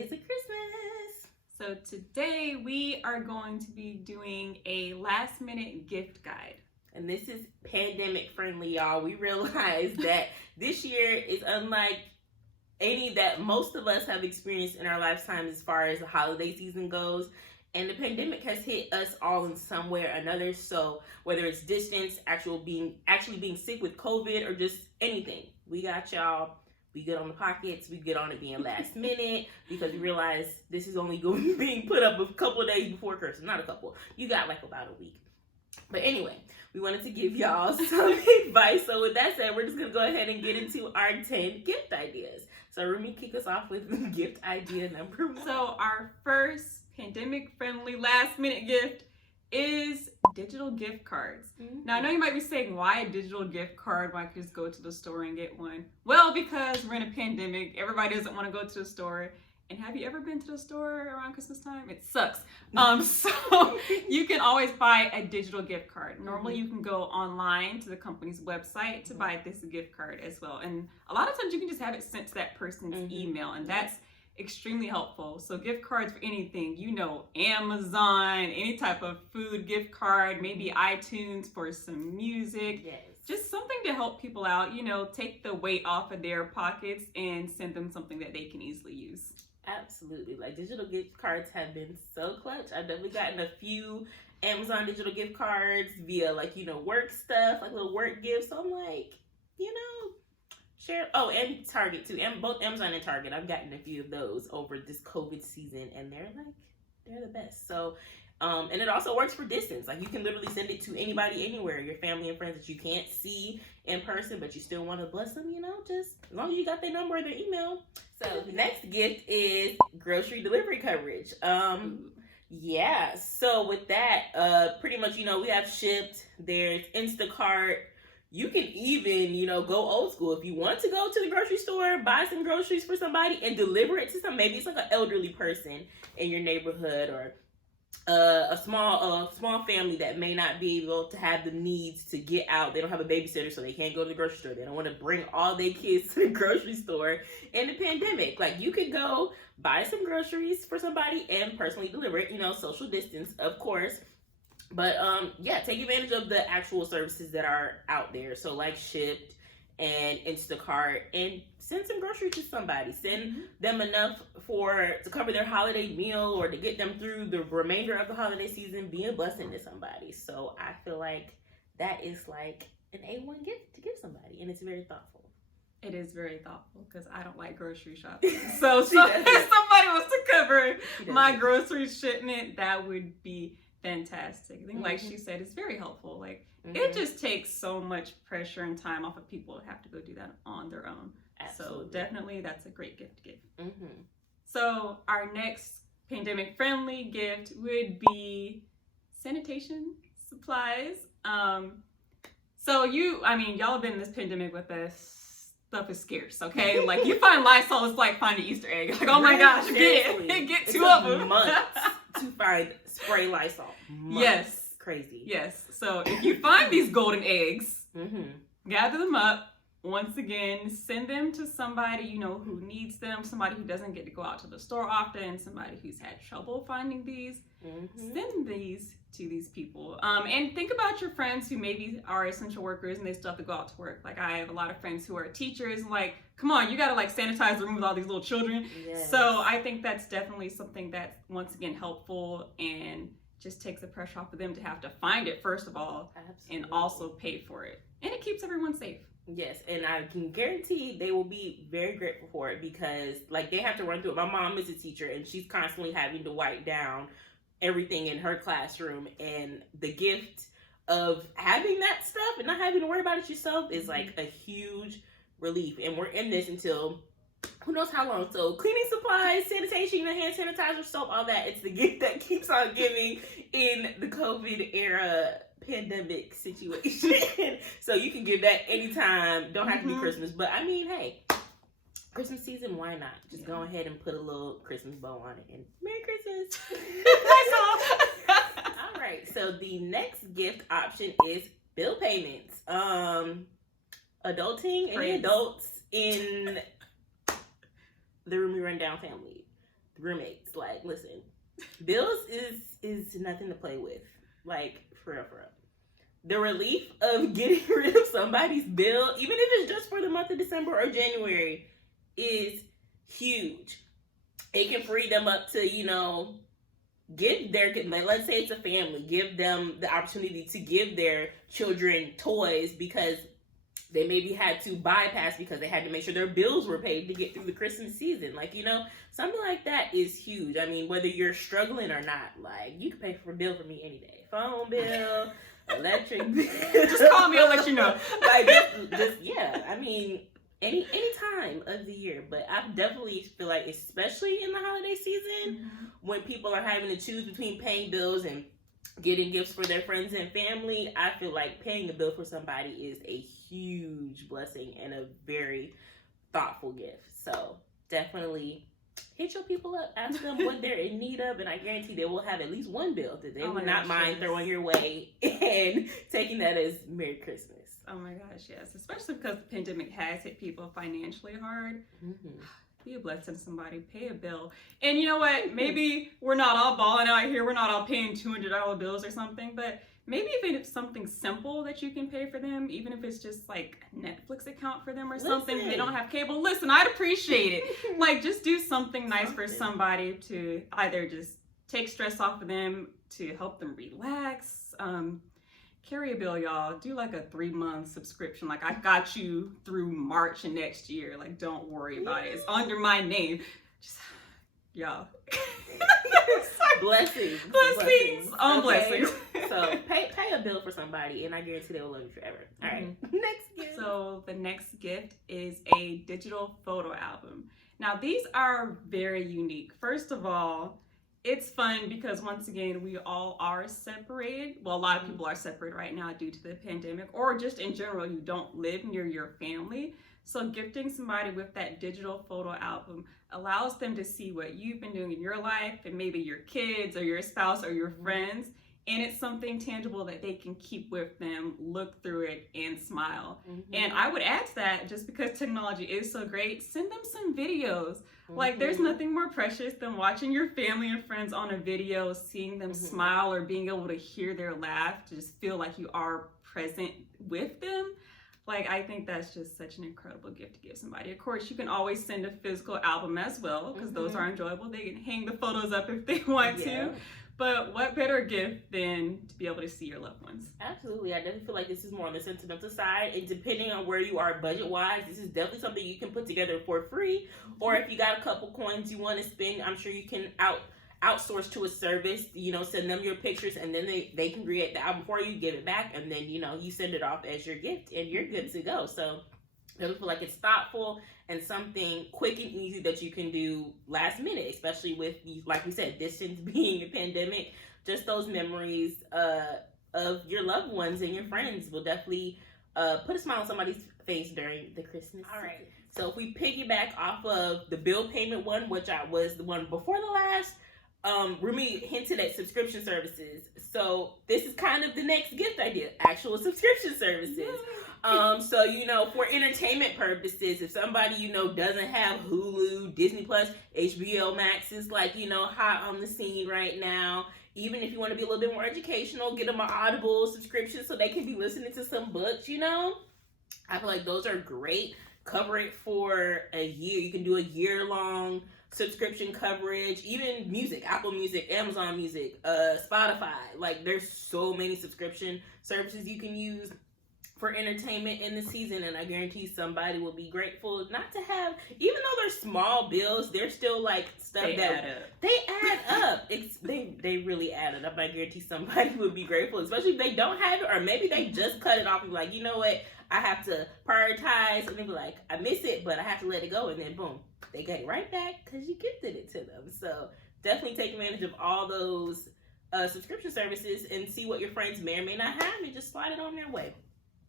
holidays and Christmas. So today we are going to be doing a last minute gift guide. And this is pandemic friendly, y'all. We realize that this year is unlike any that most of us have experienced in our lifetime as far as the holiday season goes. And the pandemic has hit us all in some way or another. So whether it's distance, actually being sick with COVID, or just anything, we got y'all. We good on the pockets. We good on it being last minute because we realize this is only going to be being put up a couple of days before Christmas. Not a couple. You got like about a week. But anyway, we wanted to give y'all some advice. So with that said, we're just going to go ahead and get into our 10 gift ideas. So Roomie, kick us off with gift idea number 1. So our first pandemic-friendly last-minute gift is digital gift cards. Mm-hmm. Now, I know you might be saying, why a digital gift card? Why can't you just go to the store and get one? Well, because we're in a pandemic. Everybody doesn't want to go to the store. And have you ever been to the store around Christmas time? It sucks. So you can always buy a digital gift card. Normally you can go online to the company's website to buy this gift card as well. And a lot of times you can just have it sent to that person's email, and that's extremely helpful. So gift cards for anything, Amazon, any type of food gift card, maybe iTunes for some music. Yes. Just something to help people out, take the weight off of their pockets and send them something that they can easily use. Absolutely. Like, digital gift cards have been so clutch. I've definitely gotten a few Amazon digital gift cards via work stuff, like little work gifts. So I'm like, share. Oh, and Target too. And both Amazon and Target. I've gotten a few of those over this COVID season, and they're the best. So, and it also works for distance. Like, you can literally send it to anybody, anywhere, your family and friends that you can't see in person, but you still want to bless them, just as long as you got their number or their email. So the next gift is grocery delivery coverage. Yeah. So with that, pretty much, we have Shipt, there's Instacart. You can even, go old school. If you want to go to the grocery store, buy some groceries for somebody and deliver it to maybe it's like an elderly person in your neighborhood, or a small family that may not be able to have the needs to get out. They don't have a babysitter, so they can't go to the grocery store. They don't want to bring all their kids to the grocery store in the pandemic. Like, you could go buy some groceries for somebody and personally deliver it, social distance, of course. But take advantage of the actual services that are out there. So like Shipt and Instacart, and send some groceries to somebody. Send them enough to cover their holiday meal or to get them through the remainder of the holiday season. Be a blessing to somebody. So I feel like that is like an A1 gift to give somebody, and it's very thoughtful. It is very thoughtful because I don't like grocery shopping. So if somebody wants to cover my grocery shipment, that would be fantastic. I think, like she said, it's very helpful. Like, it just takes so much pressure and time off of people to have to go do that on their own. Absolutely. So definitely, that's a great gift to give. So our next pandemic-friendly gift would be sanitation supplies. So y'all have been in this pandemic with us. Stuff is scarce, okay? Like, you find Lysol, it's like finding Easter egg. Like, oh my gosh, get 2 of them. Months to find spray Lysol. Months. Yes. Crazy. Yes. So if you find these golden eggs, gather them up. Once again, send them to somebody who needs them, somebody who doesn't get to go out to the store often, somebody who's had trouble finding these. Send these to these people. And think about your friends who maybe are essential workers and they still have to go out to work. Like, I have a lot of friends who are teachers, and like, come on, you gotta sanitize the room with all these little children. Yes. So I think that's definitely something that's, once again, helpful and just takes the pressure off of them to have to find it, first of all. Absolutely. And also pay for it. And it keeps everyone safe. Yes, and I can guarantee they will be very grateful for it because, they have to run through it. My mom is a teacher, and she's constantly having to wipe down everything in her classroom, and the gift of having that stuff and not having to worry about it yourself is like a huge relief. And we're in this until who knows how long. So cleaning supplies, sanitation, hand sanitizer, soap, all that. It's the gift that keeps on giving in the COVID era pandemic situation. So you can give that anytime. Don't have to be Christmas, but hey, Christmas season, why not? Just go ahead and put a little Christmas bow on it, and Merry Christmas. That's all. All right, so the next gift option is bill payments. Adulting, any adults in the Roomie Rundown family, roommates, like, listen, bills is nothing to play with. Like, for real. The relief of getting rid of somebody's bill, even if it's just for the month of December or January, is huge. It can free them up to, give their, like, let's say it's a family, give them the opportunity to give their children toys because they maybe had to bypass because they had to make sure their bills were paid to get through the Christmas season. Like, something like that is huge. I mean, whether you're struggling or not, like, you can pay for a bill for me any day. Phone bill, electric bill. Just call me, I'll let you know. Like, just yeah. I mean, any time of the year. But I definitely feel like, especially in the holiday season, when people are having to choose between paying bills and getting gifts for their friends and family, I feel like paying a bill for somebody is a huge blessing and a very thoughtful gift. So definitely hit your people up, ask them what they're in need of, and I guarantee they will have at least one bill that they will not mind throwing your way and taking that as Merry Christmas. Oh my gosh, yes. Especially because the pandemic has hit people financially hard. Be a blessing to somebody, pay a bill. And you know what? Maybe we're not all balling out here. We're not all paying $200 bills or something, but maybe if it's something simple that you can pay for them, even if it's just like a Netflix account for them or something, they don't have cable. Listen, I'd appreciate it. Like, just do something nice for somebody to either just take stress off of them, to help them relax. Carry a bill, y'all. Do like a 3-month subscription. Like, I got you through March and next year. Like, don't worry about it. It's under my name. Just, y'all. Blessings. Blessings. So pay a bill for somebody, and I guarantee they will love you forever. All right. Next gift. So the next gift is a digital photo album. Now, these are very unique. First of all, it's fun because, once again, we all are separated. Well, a lot of people are separated right now due to the pandemic, or just in general, you don't live near your family. So gifting somebody with that digital photo album allows them to see what you've been doing in your life, and maybe your kids or your spouse or your friends. And it's something tangible that they can keep with them, look through it, and smile. And I would add to that, just because technology is so great, send them some videos. Like, there's nothing more precious than watching your family and friends on a video, seeing them smile, or being able to hear their laugh, to just feel like you are present with them. Like, I think that's just such an incredible gift to give somebody. Of course, you can always send a physical album as well, because those are enjoyable. They can hang the photos up if they want to. But what better gift than to be able to see your loved ones? Absolutely. I definitely feel like this is more on the sentimental side. And depending on where you are budget-wise, this is definitely something you can put together for free. Or if you got a couple coins you want to spend, I'm sure you can outsource to a service, send them your pictures, and then they can create the album for you, give it back, and then, you send it off as your gift, and you're good to go. So I feel like it's thoughtful and something quick and easy that you can do last minute, especially with, like we said, distance being a pandemic. Just those memories of your loved ones and your friends will definitely put a smile on somebody's face during the Christmas season. All right. So if we piggyback off of the bill payment one, which I was the one before the last, Roomie hinted at subscription services. So this is kind of the next gift idea, actual subscription services. So, for entertainment purposes, if somebody, doesn't have Hulu, Disney Plus, HBO Max is like, hot on the scene right now. Even if you want to be a little bit more educational, get them an Audible subscription so they can be listening to some books, I feel like those are great. Cover it for a year. You can do a year-long subscription coverage, even music, Apple Music, Amazon Music, Spotify. Like, there's so many subscription services you can use for entertainment in the season, and I guarantee somebody will be grateful not to have, even though they're small bills, they're still like stuff they add up. They really add it up. I guarantee somebody would be grateful, especially if they don't have it, or maybe they just cut it off and be like, you know what, I have to prioritize, and they be like, I miss it, but I have to let it go, and then boom, they get it right back because you gifted it to them. So definitely take advantage of all those subscription services and see what your friends may or may not have, and just slide it on their way.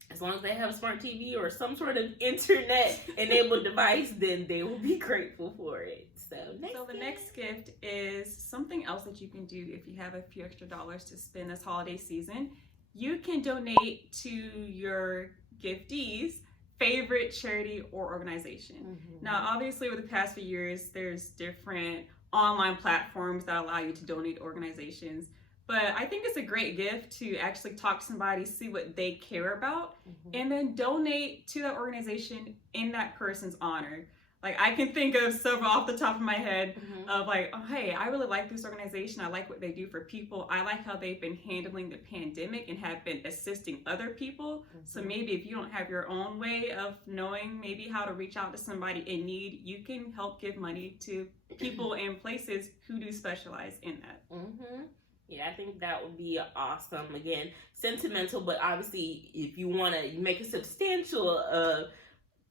As long as they have a smart TV or some sort of internet-enabled device, then they will be grateful for it. So the next gift is something else that you can do if you have a few extra dollars to spend this holiday season. You can donate to your giftees' favorite charity or organization. Now, obviously, over the past few years, there's different online platforms that allow you to donate to organizations. But I think it's a great gift to actually talk to somebody, see what they care about, and then donate to that organization in that person's honor. Like, I can think of several off the top of my head of like, oh, hey, I really like this organization. I like what they do for people. I like how they've been handling the pandemic and have been assisting other people. So maybe if you don't have your own way of knowing maybe how to reach out to somebody in need, you can help give money to people and places who do specialize in that. Yeah, I think that would be awesome. Again, sentimental, but obviously if you want to make a substantial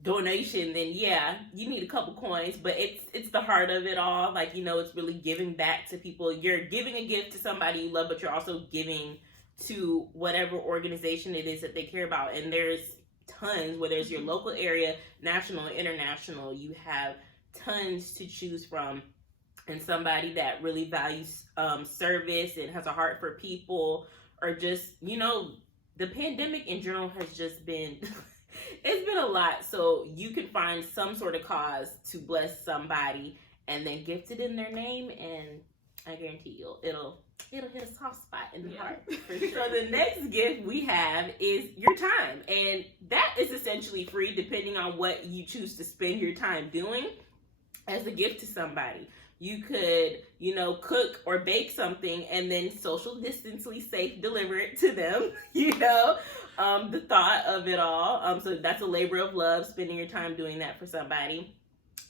donation, then yeah, you need a couple coins, but it's the heart of it all. Like, you know, it's really giving back to people. You're giving a gift to somebody you love, but you're also giving to whatever organization it is that they care about. And there's tons, whether it's your local area, national, international, you have tons to choose from. And somebody that really values service and has a heart for people, or just, you know, the pandemic in general has just been it's been a lot. So you can find some sort of cause to bless somebody and then gift it in their name, and I guarantee you it'll hit a soft spot in the heart for sure. So the next gift we have is your time, and that is essentially free depending on what you choose to spend your time doing as a gift to somebody. You could, you know, cook or bake something and then social distancely safe deliver it to them, you know, the thought of it all. So that's a labor of love, spending your time doing that for somebody.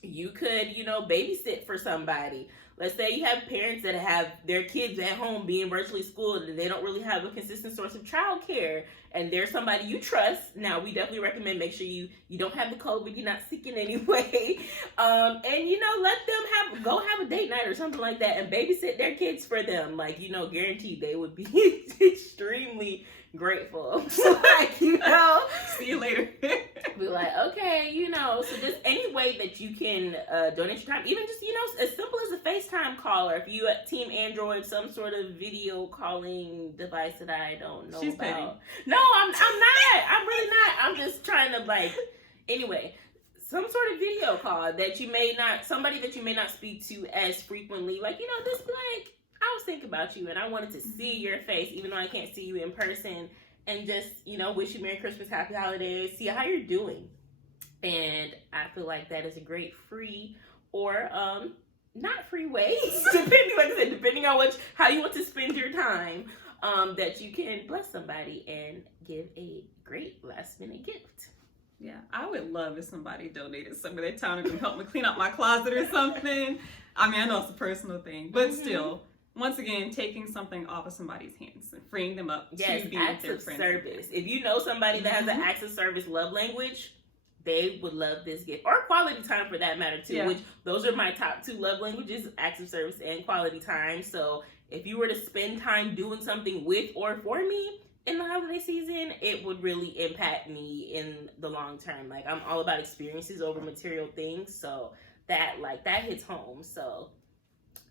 You could, you know, babysit for somebody. Let's say you have parents that have their kids at home being virtually schooled and they don't really have a consistent source of childcare, and there's somebody you trust. Now, we definitely recommend make sure you don't have the COVID, you're not sick in any way. And, you know, let them go have a date night or something like that and babysit their kids for them. Like, you know, guaranteed they would be extremely grateful. Like, you know, see you later. Be like, okay, you know, so just any way that you can donate your time, even just, you know, as simple as a FaceTime call, or if you at Team Android, some sort of video calling device that I don't know She's about. petty. No, I'm not. I'm really not. I'm just trying to, like, anyway, some sort of video call that you may not, somebody that you may not speak to as frequently, like, you know, just like, I was thinking about you and I wanted to see your face, even though I can't see you in person, and just, you know, wish you Merry Christmas, Happy Holidays, see how you're doing. And I feel like that is a great free or not free way, depending, like I said, depending on how you want to spend your time, that you can bless somebody and give a great last minute gift. Yeah, I would love if somebody donated some of their time to help me clean up my closet or something. I mean, I know it's a personal thing, but still, once again, taking something off of somebody's hands and freeing them up to be with their friends. Service. If you know somebody that has an acts of service love language, they would love this gift, or quality time for that matter too. Which those are my top two love languages: acts of service and quality time. So if you were to spend time doing something with or for me in the holiday season, it would really impact me in the long term. Like, I'm all about experiences over material things, so that hits home. So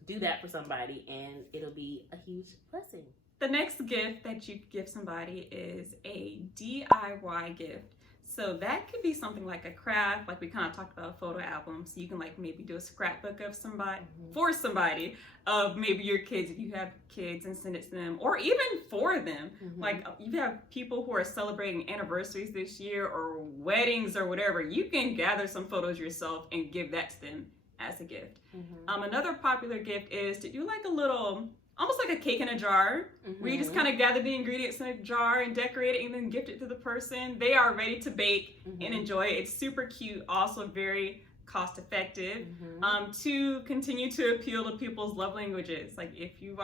do that for somebody and it'll be a huge blessing. The next gift that you give somebody is a DIY gift. So that could be something like a craft, like we kind of talked about a photo album. So you can like maybe do a scrapbook of somebody, for somebody, of maybe your kids, if you have kids, and send it to them, or even for them. Like, you have people who are celebrating anniversaries this year or weddings or whatever. You can gather some photos yourself and give that to them as a gift. Another popular gift is to do like a little, almost like a cake in a jar, where you just kind of gather the ingredients in a jar and decorate it and then gift it to the person. They are ready to bake and enjoy it. It's super cute, also very cost effective, to continue to appeal to people's love languages. Like, if you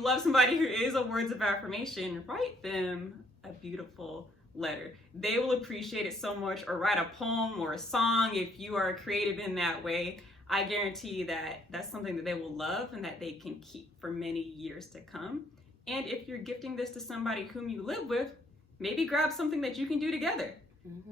love somebody who is a words of affirmation, write them a beautiful letter. They will appreciate it so much. Or write a poem or a song if you are creative in that way. I guarantee that that's something that they will love and that they can keep for many years to come. And if you're gifting this to somebody whom you live with, maybe grab something that you can do together.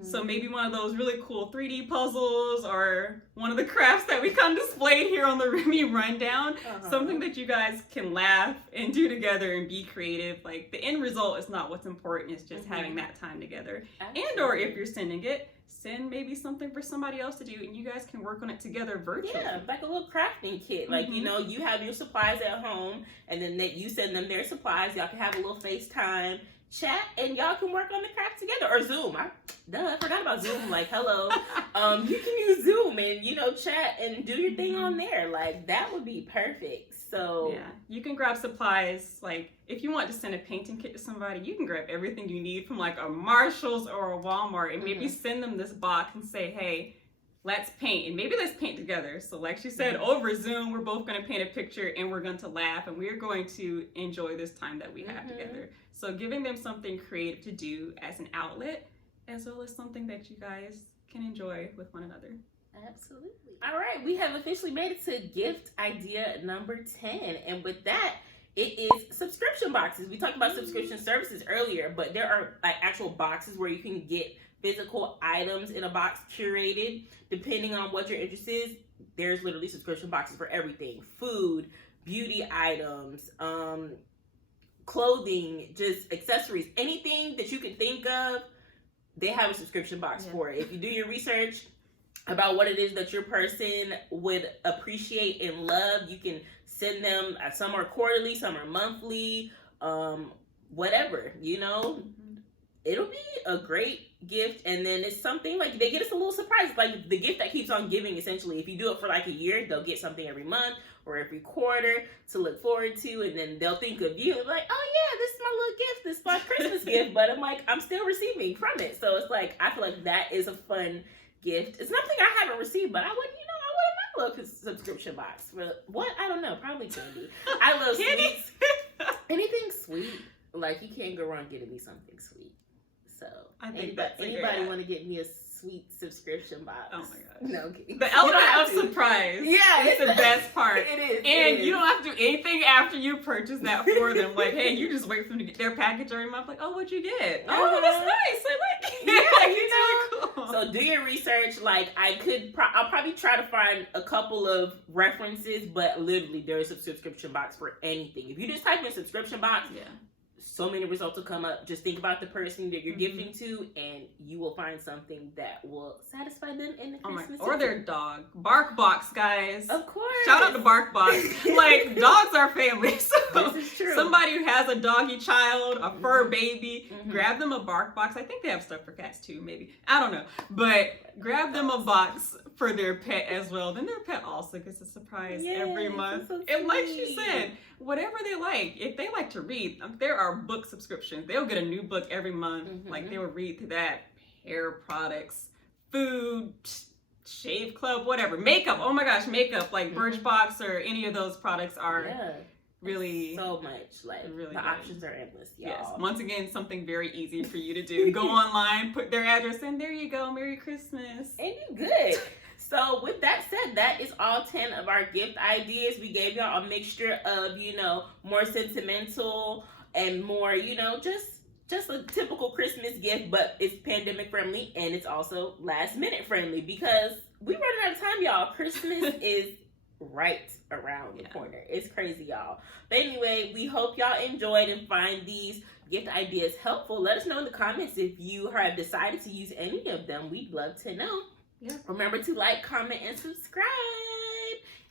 So maybe one of those really cool 3D puzzles or one of the crafts that we kind of displayed here on the Roomie Rundown. Something that you guys can laugh and do together and be creative. Like the end result is not what's important, it's just having that time together. Absolutely. And or if you're sending it, send maybe something for somebody else to do and you guys can work on it together virtually. Yeah, like a little crafting kit. Like, you know, you have your supplies at home and then you send them their supplies. Y'all can have a little FaceTime chat and y'all can work on the craft together. Or Zoom. I forgot about Zoom. Like, hello. You can use Zoom and, you know, chat and do your thing on there. Like, that would be perfect. So yeah, you can grab supplies. Like, if you want to send a painting kit to somebody, you can grab everything you need from like a Marshall's or a Walmart and maybe send them this box and say, hey, let's paint, and maybe let's paint together. So like she said, over Zoom, we're both going to paint a picture and we're going to laugh and we're going to enjoy this time that we have together. So giving them something creative to do as an outlet, as well as something that you guys can enjoy with one another. Absolutely. All right, we have officially made it to gift idea number 10. And with that, it is subscription boxes. We talked about subscription services earlier, but there are like actual boxes where you can get physical items in a box curated depending on what your interest is. There's literally subscription boxes for everything: food, beauty items, clothing, just accessories, anything that you can think of. They have a subscription box for it. If you do your research about what it is that your person would appreciate and love, you can send them. Some are quarterly, some are monthly, whatever, you know. It'll be a great gift, and then it's something like they get us a little surprise, like the gift that keeps on giving. Essentially, if you do it for like a year, they'll get something every month or every quarter to look forward to, and then they'll think of you like, oh yeah, this is my little gift, this is my Christmas gift, but I'm like, I'm still receiving from it. So it's like, I feel like that is a fun gift. It's nothing I haven't received, but I would, you know, I would love a subscription box for what? I don't know, probably candy. I love sweets. Anything sweet, like you can't go wrong getting me something sweet. So I think anybody want to get me a sweet subscription box? Oh my gosh. No, okay. The element of surprise. Yeah, it's the best part. It is. And you don't have to do anything after you purchase that for them. Like, hey, you just wait for them to get their package every month. Like, oh, what'd you get? Oh, that's nice. I like it. Yeah, you know. Really cool. So do your research. Like, I'll probably try to find a couple of references, but literally there's a subscription box for anything. If you just type in subscription box, so many results will come up. Just think about the person that you're gifting to, and you will find something that will satisfy them in the Christmas or their dog. Bark Box, guys. Of course. Shout out to Bark Box. Like, dogs are family. So this is true. Somebody who has a doggy child, a fur baby, grab them a Bark Box. I think they have stuff for cats too, maybe. I don't know. But grab them a box for their pet as well. Then their pet also gets a surprise every month. So and like she said, whatever they like. If they like to read, there are book subscriptions. They'll get a new book every month. Like they will read through that. Hair products, food, shave club, whatever. Makeup. Oh my gosh, makeup. Like Birchbox or any of those products are really so much. Like really the options are endless, y'all. Yes. Once again, something very easy for you to do. Go online, put their address in. There you go. Merry Christmas. And you good. So with that said, that is all 10 of our gift ideas. We gave y'all a mixture of, you know, more sentimental and more, you know, just a typical Christmas gift, but it's pandemic friendly and it's also last minute friendly because we running out of time, y'all. Christmas is right around the corner. It's crazy, y'all. But anyway, we hope y'all enjoyed and find these gift ideas helpful. Let us know in the comments if you have decided to use any of them. We'd love to know. Yeah. Remember to like, comment, and subscribe.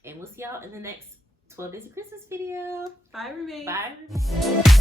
And we'll see y'all in the next 12 Days of Christmas video. Bye, Roomie. Bye, Roomie.